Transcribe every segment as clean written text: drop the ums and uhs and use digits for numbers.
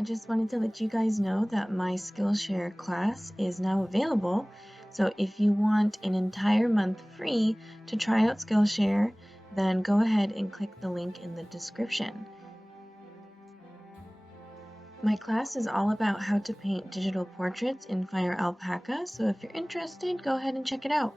I just wanted to let you guys know that my Skillshare class is now available. So if you want an entire month free to try out Skillshare, then go ahead and click the link in the description. My class is all about how to paint digital portraits in Fire Alpaca, so if you're interested, go ahead and check it out.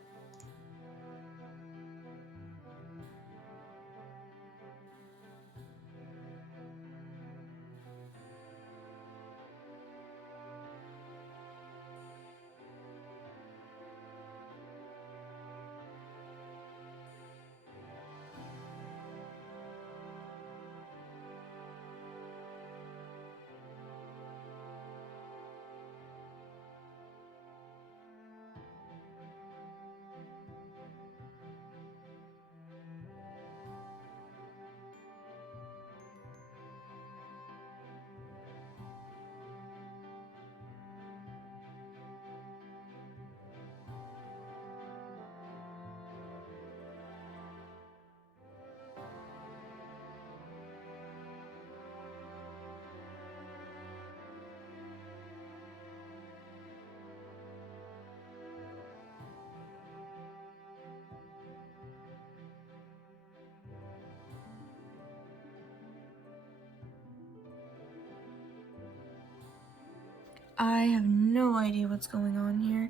I have no idea what's going on here.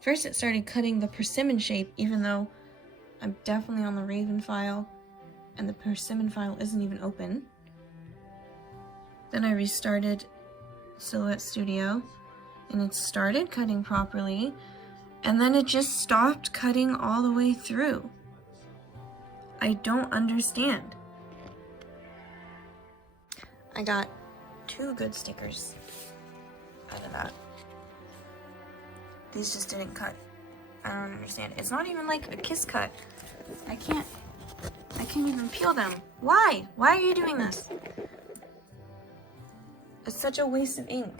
First it started cutting the persimmon shape, even though I'm definitely on the Raven file and the persimmon file isn't even open. Then I restarted Silhouette Studio and it started cutting properly, and then it just stopped cutting all the way through. I don't understand. I got 2 good stickers out of that. These just didn't cut. I don't understand. It's not even like a kiss cut. I can't even peel them. Why? Why are you doing this? It's such a waste of ink.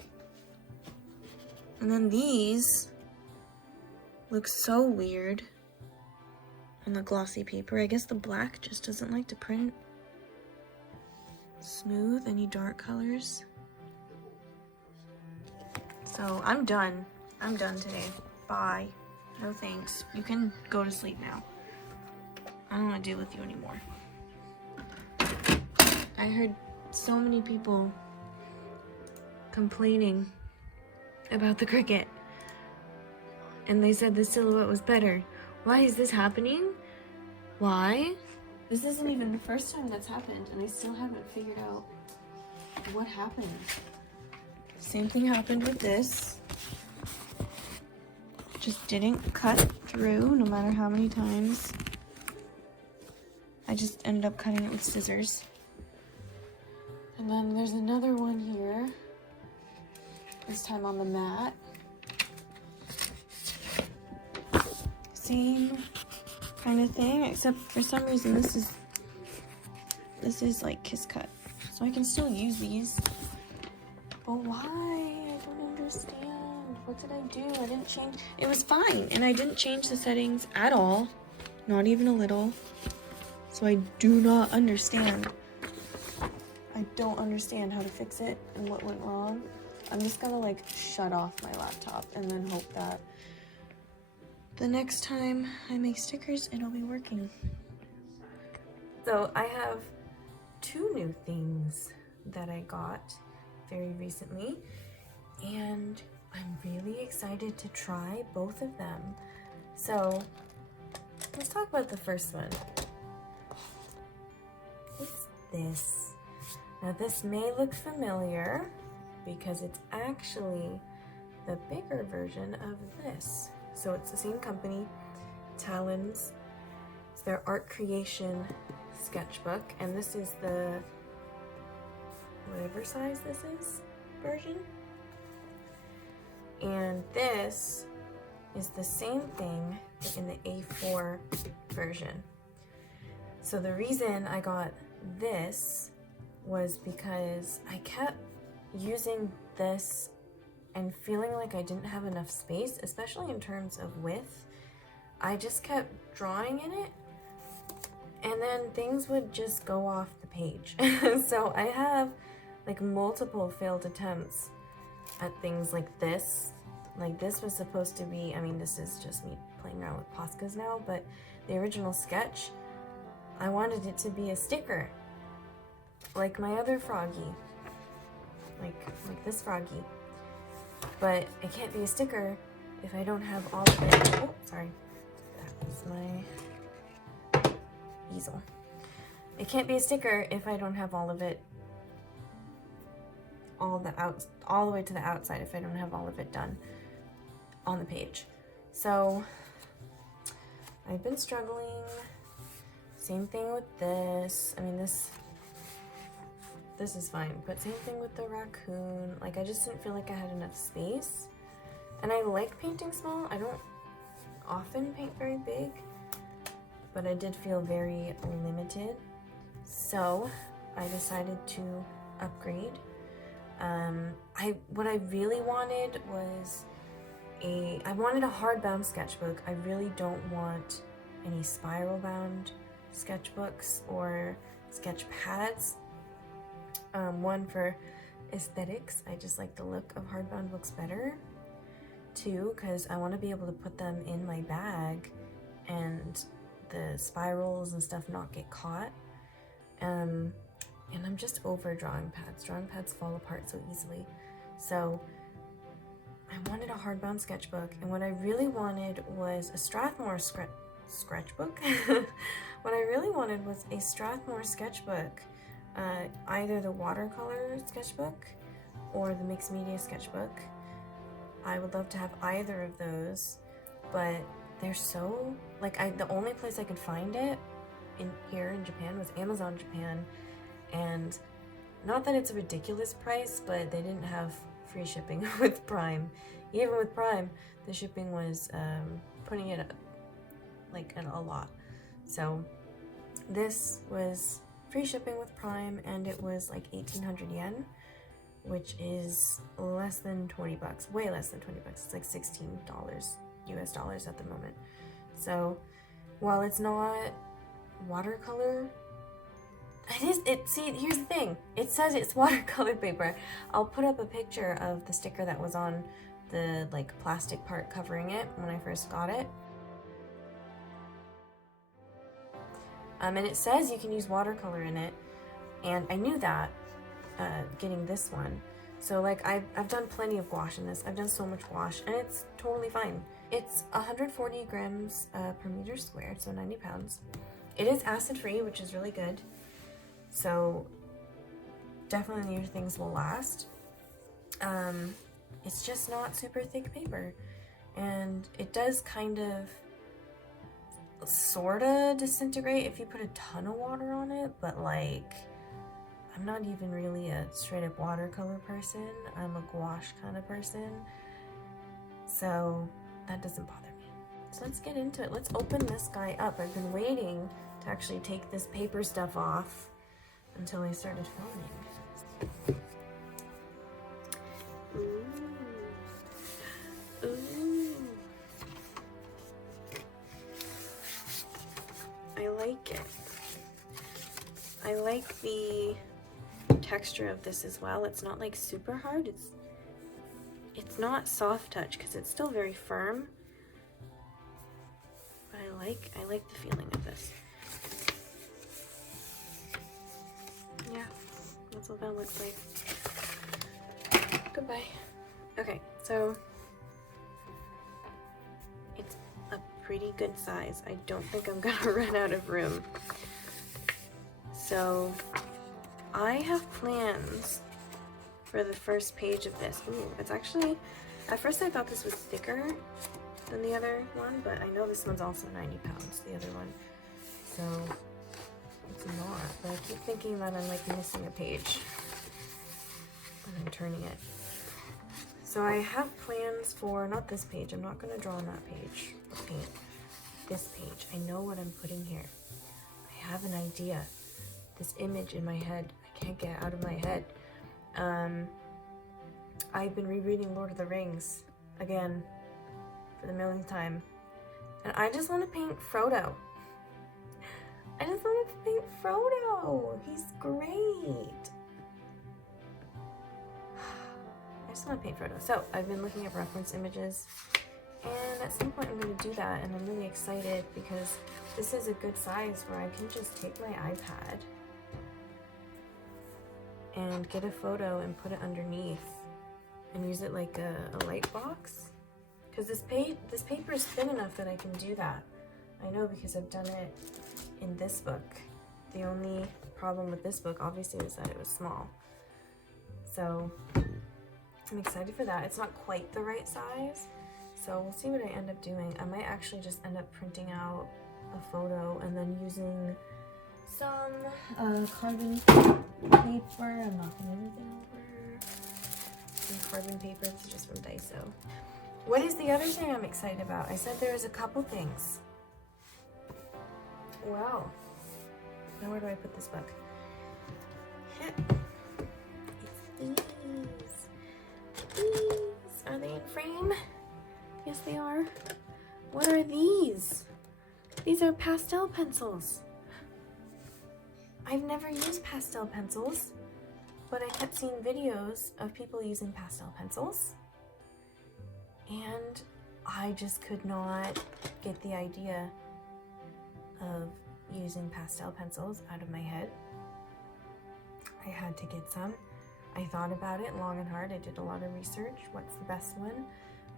And then these look so weird on the glossy paper. I guess the black just doesn't like to print smooth any dark colors. So I'm done. I'm done today. Bye. No thanks. You can go to sleep now. I don't want to deal with you anymore. I heard so many people complaining about the Cricut, and they said the Silhouette was better. Why is this happening? Why? This isn't even the first time that's happened, and I still haven't figured out what happened. Same thing happened with this. Just didn't cut through no matter how many times. I just ended up cutting it with scissors. And then there's another one here. This time on the mat. Same kind of thing, except for some reason this is like kiss cut. So I can still use these. But why? I don't understand. What did I do? I didn't change. It was fine, and I didn't change the settings at all. Not even a little. So I do not understand. I don't understand how to fix it and what went wrong. I'm just gonna like shut off my laptop and then hope that the next time I make stickers, it'll be working. So I have 2 new things that I got very recently, and I'm really excited to try both of them. So let's talk about the first one. What's this? Now this may look familiar because it's actually the bigger version of this. So it's the same company, Talon's. It's their Art Creation Sketchbook, and this is the whatever size this is version. And this is the same thing but in the A4 version. So the reason I got this was because I kept using this and feeling like I didn't have enough space, especially in terms of width. I just kept drawing in it, and then things would just go off the page. So I have like multiple failed attempts at things like this. Like this was supposed to be, I mean, this is just me playing around with Poscas now, but the original sketch, I wanted it to be a sticker, like my other froggy, like this froggy. But it can't be a sticker if I don't have all of it. Oh, sorry, that was my easel. It can't be a sticker if I don't have all of it, all the way to the outside, if I don't have all of it done on the page. So I've been struggling. Same thing with this. I mean, this is fine, but same thing with the raccoon. Like, I just didn't feel like I had enough space. And I like painting small. I don't often paint very big, but I did feel very limited. So I decided to upgrade. What I really wanted was I wanted a hardbound sketchbook. I really don't want any spiral bound sketchbooks or sketch pads. One, for aesthetics, I just like the look of hardbound books better. Two, because I want to be able to put them in my bag and the spirals and stuff not get caught. And I'm just over drawing pads. Drawing pads fall apart so easily. So I wanted a hardbound sketchbook, and what I really wanted was a Strathmore sketchbook. What I really wanted was a Strathmore sketchbook, either the watercolor sketchbook or the mixed media sketchbook. I would love to have either of those, but they're so, like, the only place I could find it here in Japan was Amazon Japan, and not that it's a ridiculous price, but they didn't have free shipping with Prime. Even with Prime, the shipping was putting it like at a lot. So this was free shipping with Prime, and it was like 1,800 yen, which is less than 20 bucks, way less than 20 bucks. It's like $16 US dollars at the moment. So while it's not watercolor, see, here's the thing. It says it's watercolor paper. I'll put up a picture of the sticker that was on the like plastic part covering it when I first got it. And it says you can use watercolor in it, and I knew that getting this one. So like I've done plenty of gouache in this. I've done so much gouache, and it's totally fine. It's 140 grams per meter squared, so 90 pounds. It is acid free, which is really good. So definitely your things will last. It's just not super thick paper, and it does kind of sorta disintegrate if you put a ton of water on it, but like I'm not even really a straight up watercolor person. I'm a gouache kind of person, so that doesn't bother me. So let's get into it. Let's open this guy up. I've been waiting to actually take this paper stuff off until I started filming. Ooh. Ooh. I like it. I like the texture of this as well. It's not like super hard. It's not soft touch because it's still very firm. But I like the feeling of this. Yeah, that's what that looks like. Goodbye. Okay, so it's a pretty good size. I don't think I'm gonna run out of room. So I have plans for the first page of this. Ooh, it's actually, at first I thought this was thicker than the other one, but I know this one's also 90 pounds, the other one. So it's not, but I keep thinking that I'm like missing a page when I'm turning it. So I have plans for, not this page, I'm not gonna draw on that page or paint. This page, I know what I'm putting here. I have an idea. This image in my head, I can't get out of my head. I've been rereading Lord of the Rings again for the millionth time, and I just want to paint Frodo. I just want to paint Frodo. He's great. just want to paint Frodo. So I've been looking at reference images, and at some point I'm going to do that, and I'm really excited because this is a good size where I can just take my iPad and get a photo and put it underneath and use it like a light box. Because this paper is thin enough that I can do that. I know because I've done it in this book. The only problem with this book obviously was that it was small. So I'm excited for that. It's not quite the right size, so we'll see what I end up doing. I might actually just end up printing out a photo and then using some carbon paper. I'm knocking everything over. Some carbon paper. This is just from Daiso. What is the other thing I'm excited about? I said there was a couple things. Wow. Now where do I put this book? It's these. Are they in frame? Yes, they are. What are these? These are pastel pencils. I've never used pastel pencils, but I kept seeing videos of people using pastel pencils, and I just could not get the idea of using pastel pencils out of my head. I had to get some. I thought about it long and hard. I did a lot of research. What's the best one?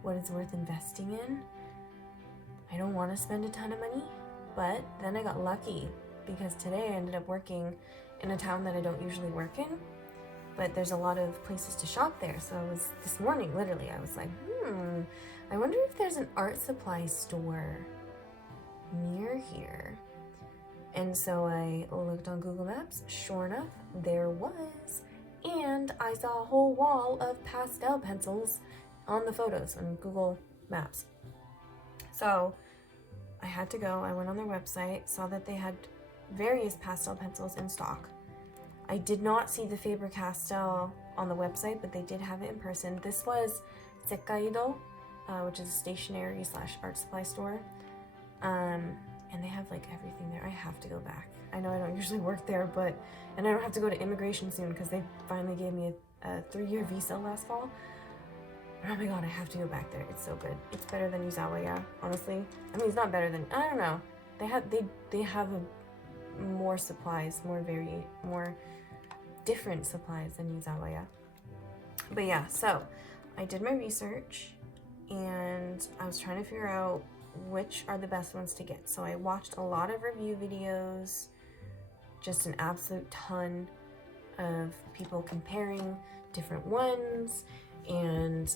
What is worth investing in? I don't want to spend a ton of money, but then I got lucky because today I ended up working in a town that I don't usually work in, but there's a lot of places to shop there. So I was, this morning, literally, I was like, I wonder if there's an art supply store near here. And so I looked on Google Maps. Sure enough, there was. And I saw a whole wall of pastel pencils on the photos on Google Maps. So I had to go. I went on their website, saw that they had various pastel pencils in stock. I did not see the Faber-Castell on the website, but they did have it in person. This was Stabilo, which is a stationery / art supply store. And they have like everything there. I have to go back. I know I don't usually work there, and I don't have to go to immigration soon because they finally gave me a 3-year visa last fall. Oh my god, I have to go back there. It's so good. It's better than Yuzawa, honestly. I mean, it's not better than, I don't know. They have more supplies, more different supplies than Yuzawa. But yeah, so I did my research and I was trying to figure out which are the best ones to get. So I watched a lot of review videos, just an absolute ton of people comparing different ones, and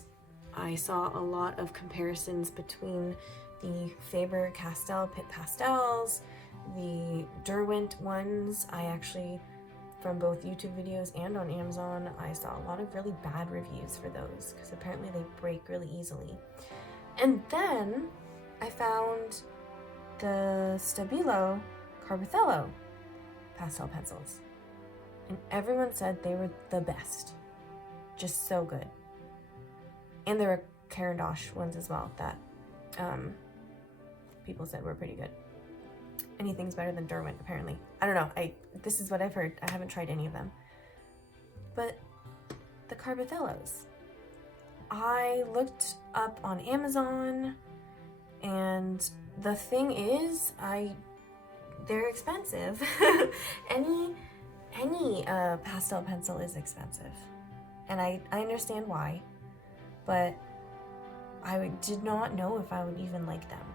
I saw a lot of comparisons between the Faber-Castell Pit Pastels, the Derwent ones. I actually, from both YouTube videos and on Amazon, I saw a lot of really bad reviews for those because apparently they break really easily. And then I found the Stabilo Carbothello pastel pencils, and everyone said they were the best. Just so good. And there were Caran d'Ache ones as well that people said were pretty good. Anything's better than Derwent, apparently. I don't know. This is what I've heard. I haven't tried any of them. But the Carbothellos, I looked up on Amazon, and the thing is, they're expensive. any pastel pencil is expensive, and I understand why, but I did not know if I would even like them,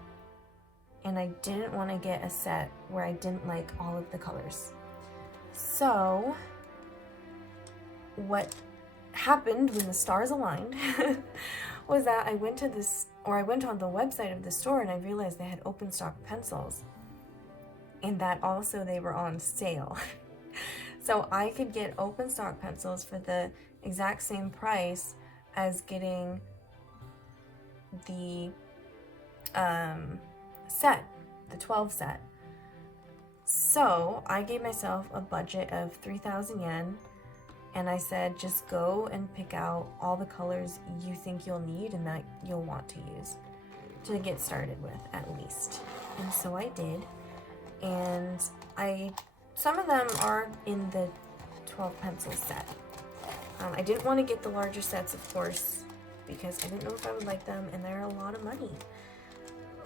and I didn't want to get a set where I didn't like all of the colors. So what happened when the stars aligned was that I went on the website of the store, and I realized they had open stock pencils, and that also they were on sale. So I could get open stock pencils for the exact same price as getting the set, the 12 set. So I gave myself a budget of 3,000 yen, and I said, just go and pick out all the colors you think you'll need and that you'll want to use to get started with, at least. And so I did, and some of them are in the 12 pencil set. I didn't want to get the larger sets, of course, because I didn't know if I would like them, and they're a lot of money.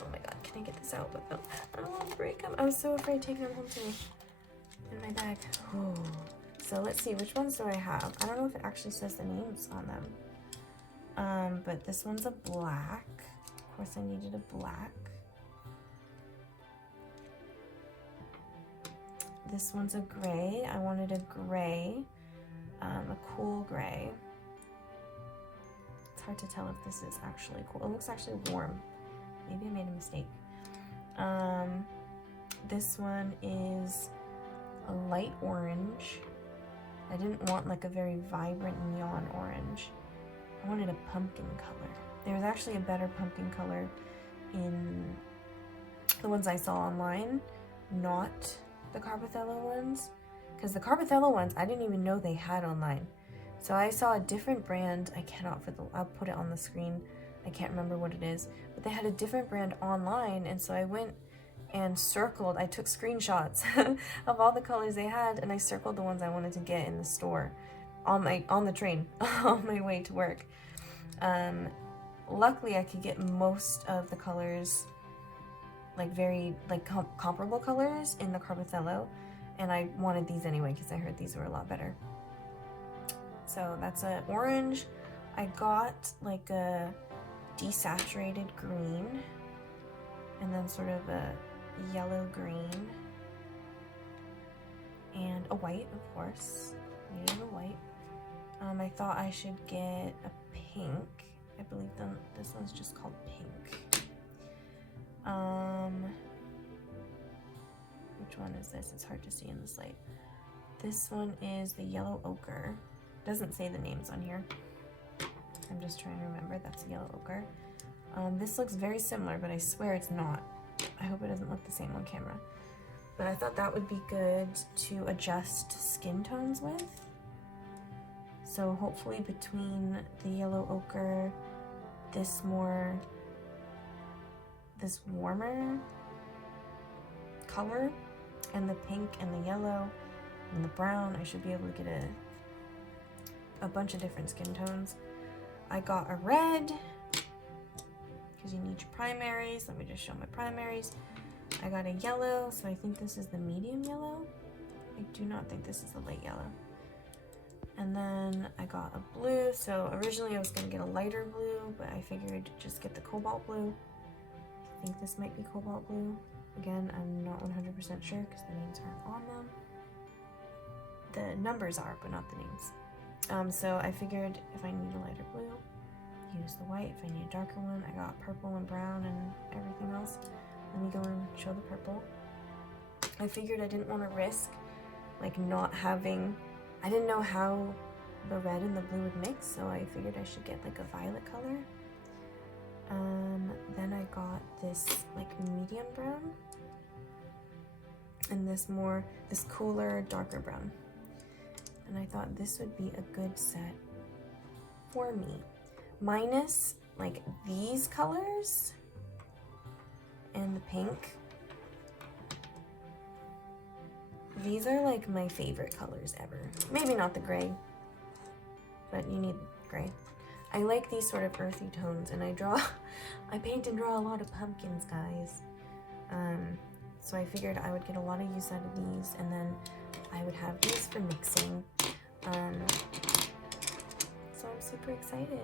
Oh my god, can I get this out without... I don't want to break them. I was so afraid taking them home today in my bag. Oh. So let's see, which ones do I have? I don't know if it actually says the names on them. But this one's a black. Of course, I needed a black. This one's a gray. I wanted a gray, a cool gray. It's hard to tell if this is actually cool. It looks actually warm. Maybe I made a mistake. This one is a light orange. I didn't want like a very vibrant neon orange. I wanted a pumpkin color. There was actually a better pumpkin color in the ones I saw online, not the Carbothello ones, because the Carbothello ones I didn't even know they had online. So I saw a different brand. I'll put it on the screen. I can't remember what it is, but they had a different brand online, and so I went and circled. I took screenshots of all the colors they had, and I circled the ones I wanted to get in the store on the train on my way to work. Luckily, I could get most of the colors, like very comparable colors in the Carbothello, and I wanted these anyway because I heard these were a lot better. So that's an orange. I got like a desaturated green, and then sort of a yellow green, and a white, of course. Needed a white. I thought I should get a pink. I believe this one's just called pink. Which one is this? It's hard to see in this light. This one is the yellow ochre. Doesn't say the names on here. I'm just trying to remember. That's the yellow ochre. This looks very similar, but I swear it's not. I hope it doesn't look the same on camera. But I thought that would be good to adjust skin tones with. So hopefully between the yellow ochre, this warmer color, and the pink and the yellow and the brown, I should be able to get a bunch of different skin tones. I got a red, because you need your primaries. Let me just show my primaries. I got a yellow, so I think this is the medium yellow. I do not think this is the light yellow. And then I got a blue. So originally I was going to get a lighter blue, but I figured just get the cobalt blue. I think this might be cobalt blue. Again, I'm not 100% sure because the names aren't on them. The numbers are, but not the names. So I figured if I need a lighter blue, use the white. If I need a darker one, I got purple and brown and everything else. Let me go and show the purple. I figured I didn't want to risk like not having, I didn't know how the red and the blue would mix, so I figured I should get like a violet color. Then I got this like medium brown and this cooler, darker brown. And I thought this would be a good set for me. Minus like these colors and the pink. These are like my favorite colors ever. Maybe not the gray, but you need gray. I like these sort of earthy tones, and I paint and draw a lot of pumpkins, guys. So I figured I would get a lot of use out of these, and then I would have these for mixing. So I'm super excited.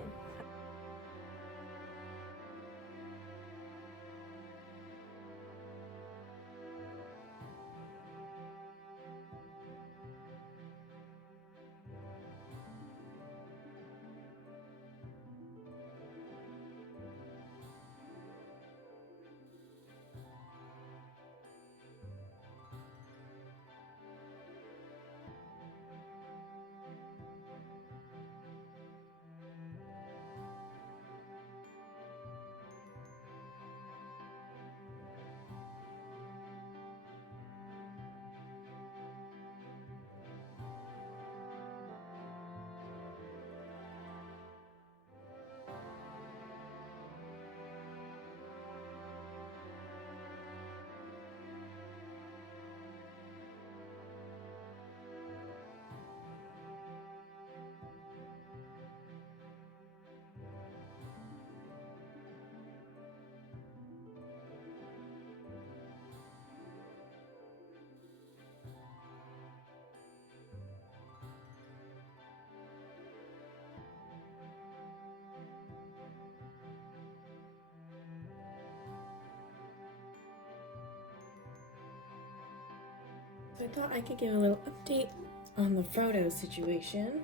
So I thought I could give a little update on the Frodo situation.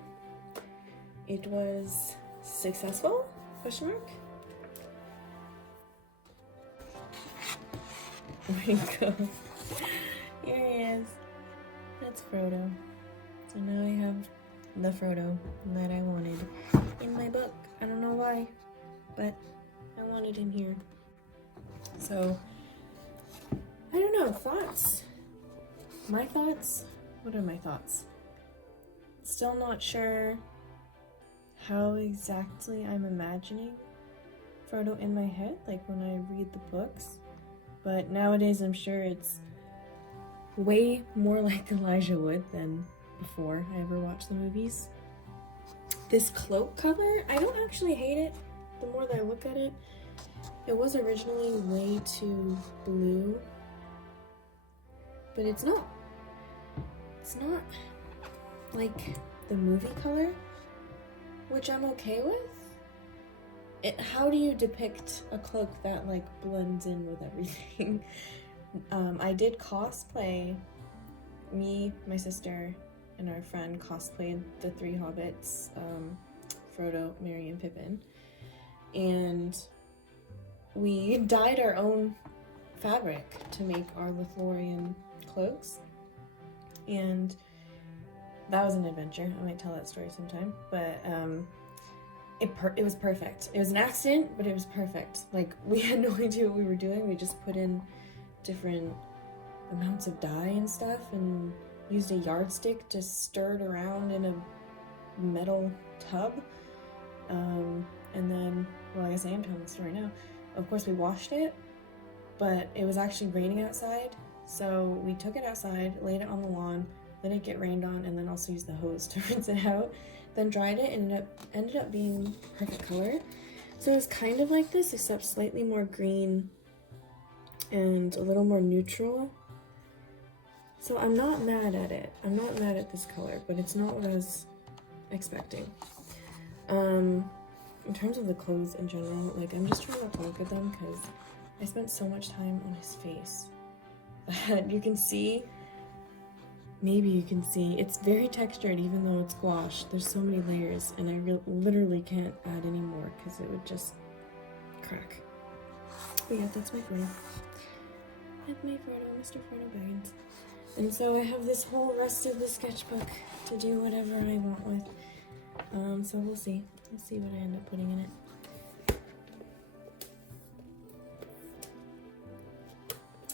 It was successful? Question mark? Where'd he go? Here he is. That's Frodo. So now I have the Frodo that I wanted in my book. I don't know why, but I want it in here. So, I don't know, thoughts? My thoughts? What are my thoughts? Still not sure how exactly I'm imagining Frodo in my head, like when I read the books. But nowadays I'm sure it's way more like Elijah Wood than before I ever watched the movies. This cloak color, I don't actually hate it the more that I look at it. It was originally way too blue, but it's not. It's not like the movie color, which I'm okay with. How do you depict a cloak that like blends in with everything? I did cosplay. Me, my sister, and our friend cosplayed the three hobbits, Frodo, Merry, and Pippin. And we dyed our own fabric to make our Lothlorien cloaks. And that was an adventure. I might tell that story sometime. But it was perfect. It was an accident, but it was perfect. Like, we had no idea what we were doing. We just put in different amounts of dye and stuff and used a yardstick to stir it around in a metal tub. And then, well, I guess I am telling the story now. Of course, we washed it, but it was actually raining outside. So we took it outside, laid it on the lawn, let it get rained on, and then also used the hose to rinse it out. Then dried it, and it ended up being perfect color. So it was kind of like this, except slightly more green and a little more neutral. So I'm not mad at it. I'm not mad at this color, but it's not what I was expecting. In terms of the clothes in general, like, I'm just trying not to look at them because I spent so much time on his face that you can see, maybe you can see, it's very textured even though it's gouache. There's so many layers and I literally can't add any more because it would just crack. But yeah, that's my Frodo. That's my Frodo, Mr. Frodo Baggins. And so I have this whole rest of the sketchbook to do whatever I want with. So we'll see. Let's see what I end up putting in it.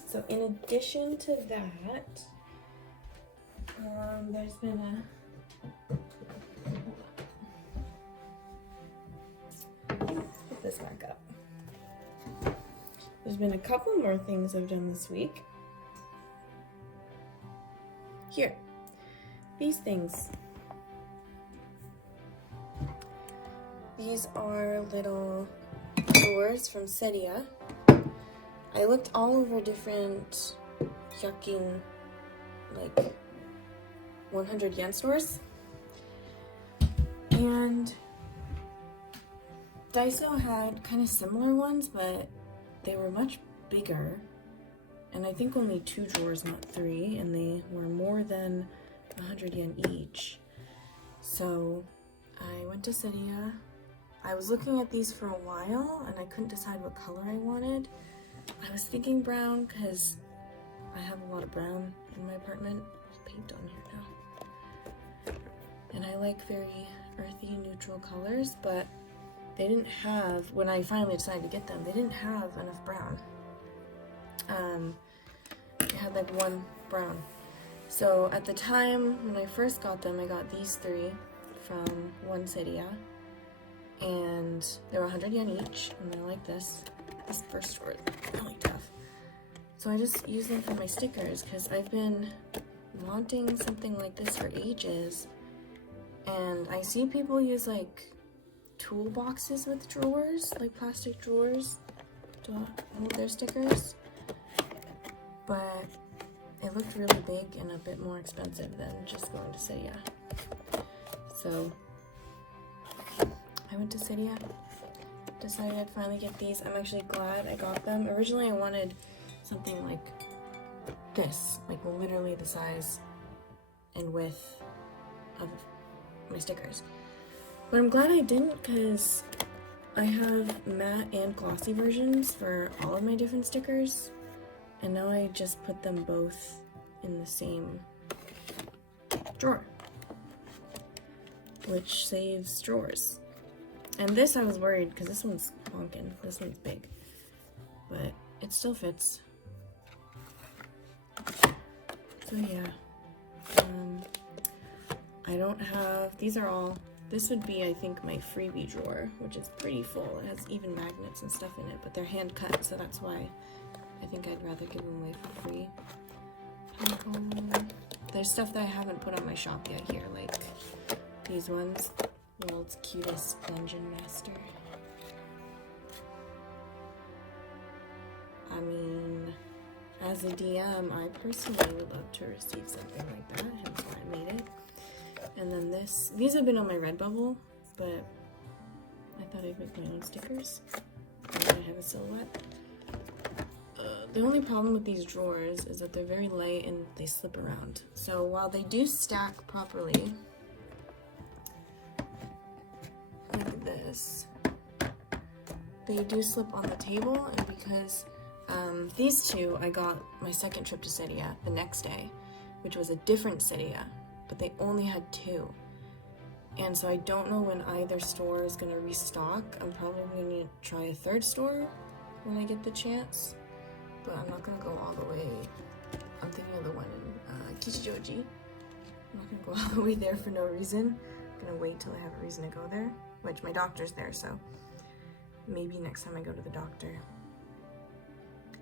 So in addition to that, there's been put this back up. There's been a couple more things I've done this week. Here, these things. These are little drawers from Sedia. I looked all over different yucking, like, 100 yen stores. And Daiso had kind of similar ones, but they were much bigger. And I think only 2 drawers, not 3, and they were more than 100 yen each. So I went to Sedia. I was looking at these for a while and I couldn't decide what color I wanted. I was thinking brown because I have a lot of brown in my apartment. There's paint on here now. And I like very earthy, neutral colors, but they didn't have, when I finally decided to get them, they didn't have enough brown. It had like 1 brown. So at the time when I first got them, I got these 3 from one Sedia. And they were 100 yen each, and they're like this. This first drawer is really tough. So I just use them for my stickers, because I've been wanting something like this for ages. And I see people use like toolboxes with drawers, like plastic drawers, to hold their stickers. But it looked really big and a bit more expensive than just going to Sedia. So I went to Sedia, decided I'd finally get these. I'm actually glad I got them. Originally I wanted something like this, like literally the size and width of my stickers. But I'm glad I didn't, because I have matte and glossy versions for all of my different stickers, and now I just put them both in the same drawer, which saves drawers. And this I was worried, because this one's honkin', this one's big, but it still fits. So yeah, I don't have, these are all, this would be, I think, my freebie drawer, which is pretty full. It has even magnets and stuff in it, but they're hand cut, so that's why I think I'd rather give them away for free. There's stuff that I haven't put on my shop yet here, like these ones. World's cutest dungeon master. I mean, as a DM, I personally would love to receive something like that, hence why I made it. And then these have been on my Redbubble, but I thought I'd make my own stickers. And I have a silhouette. The only problem with these drawers is that they're very light and they slip around. So while they do stack properly, like this, they do slip on the table, and because these two I got my second trip to Cydia the next day, which was a different Cydia, but they only had 2. And so I don't know when either store is going to restock. I'm probably going to try a third store when I get the chance, but I'm not going to go all the way. I'm thinking of the one in Kichijoji. I'm not going to go all the way there for no reason. I'm going to wait till I have a reason to go there, which my doctor's there, so maybe next time I go to the doctor,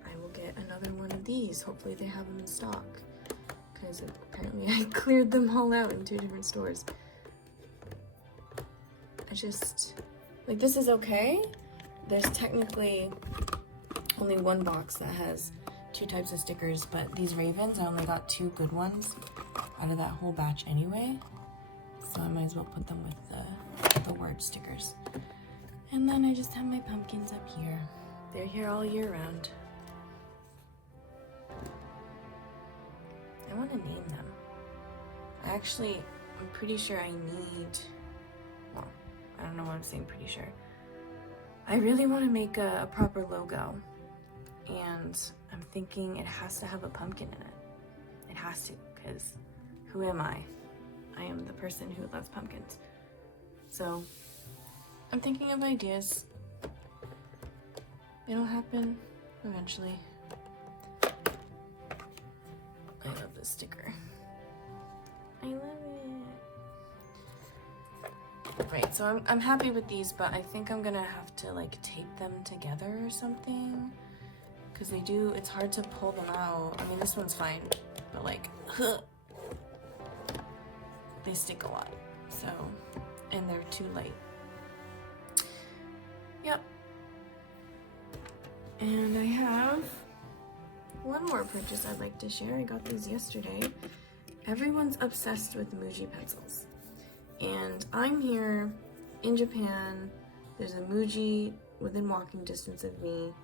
I will get another one of these. Hopefully they have them in stock, because apparently I cleared them all out in 2 different stores. I just, like, this is okay. There's technically only one box that has 2 types of stickers, but these ravens, I only got 2 good ones out of that whole batch anyway, so I might as well put them with the word stickers. And then I just have my pumpkins up here. They're here all year round. I want to name them. I'm pretty sure I need, well, I don't know what I'm saying pretty sure. I really want to make a proper logo, and I'm thinking it has to have a pumpkin in it. It has to, because who am I? I am the person who loves pumpkins. So I'm thinking of ideas. It'll happen eventually. I love this sticker. I love it. Right, so I'm happy with these, but I think I'm gonna have to like tape them together or something, because it's hard to pull them out. I mean, this one's fine, but like, they stick a lot, so, and they're too light. Yep. And I have one more purchase I'd like to share. I got these yesterday. Everyone's obsessed with Muji Pencils. And I'm here in Japan. There's a Muji within walking distance of me.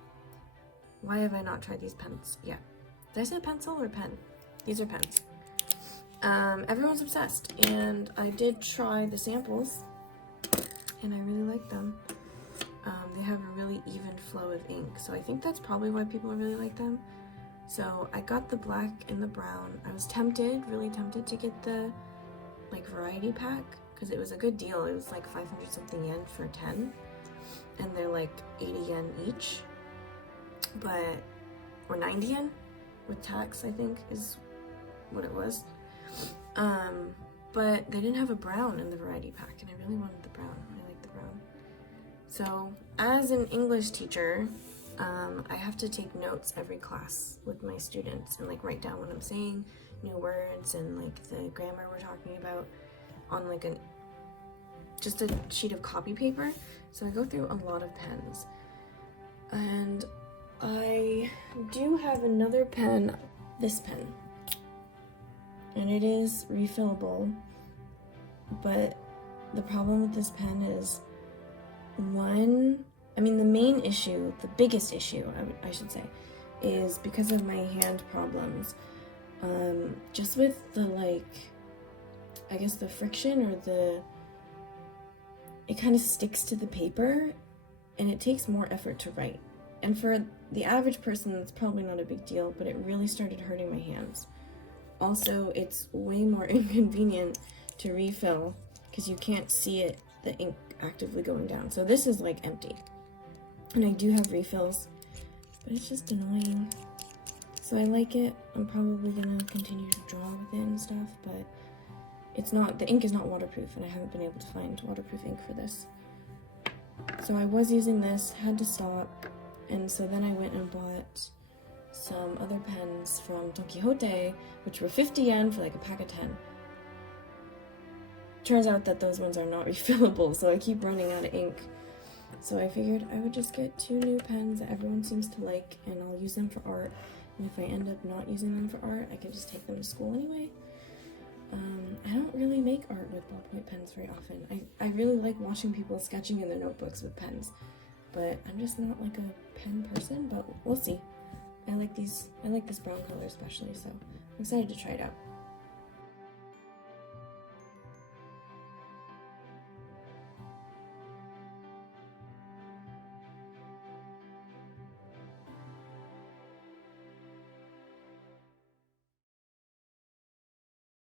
Why have I not tried these pens yet? Did I say pencil or pen? These are pens. Everyone's obsessed. And I did try the samples, and I really like them. They have a really even flow of ink, so I think that's probably why people really like them. So I got the black and the brown. I was tempted, really tempted to get the like variety pack, because it was a good deal. It was like 500 something yen for 10, and they're like 80 yen each, or 90 yen with tax, I think is what it was. But they didn't have a brown in the variety pack, and I really wanted the brown. I like the brown. So as an English teacher, I have to take notes every class with my students and like write down what I'm saying, new words, and like the grammar we're talking about on like just a sheet of copy paper. So I go through a lot of pens, and I do have another pen, this pen, and it is refillable, but the problem with this pen is the main issue, the biggest issue, I should say, is because of my hand problems. just with the, like, I guess the friction or it kind of sticks to the paper, and it takes more effort to write. And for the average person, it's probably not a big deal, but it really started hurting my hands. Also, it's way more inconvenient to refill because you can't see it, the ink actively going down. So this is like empty. And I do have refills, but it's just annoying. So I like it. I'm probably gonna continue to draw with it and stuff, but it's not, the ink is not waterproof, and I haven't been able to find waterproof ink for this. So I was using this, had to stop, and so then I went and bought some other pens from Don Quixote, which were 50 yen for like a pack of 10. Turns out that those ones are not refillable, so I keep running out of ink. So I figured I would just get 2 new pens that everyone seems to like, and I'll use them for art. And if I end up not using them for art, I can just take them to school anyway. I don't really make art with ballpoint pens very often. I really like watching people sketching in their notebooks with pens, but I'm just not like a pen person, but we'll see. I like this brown color especially, so I'm excited to try it out.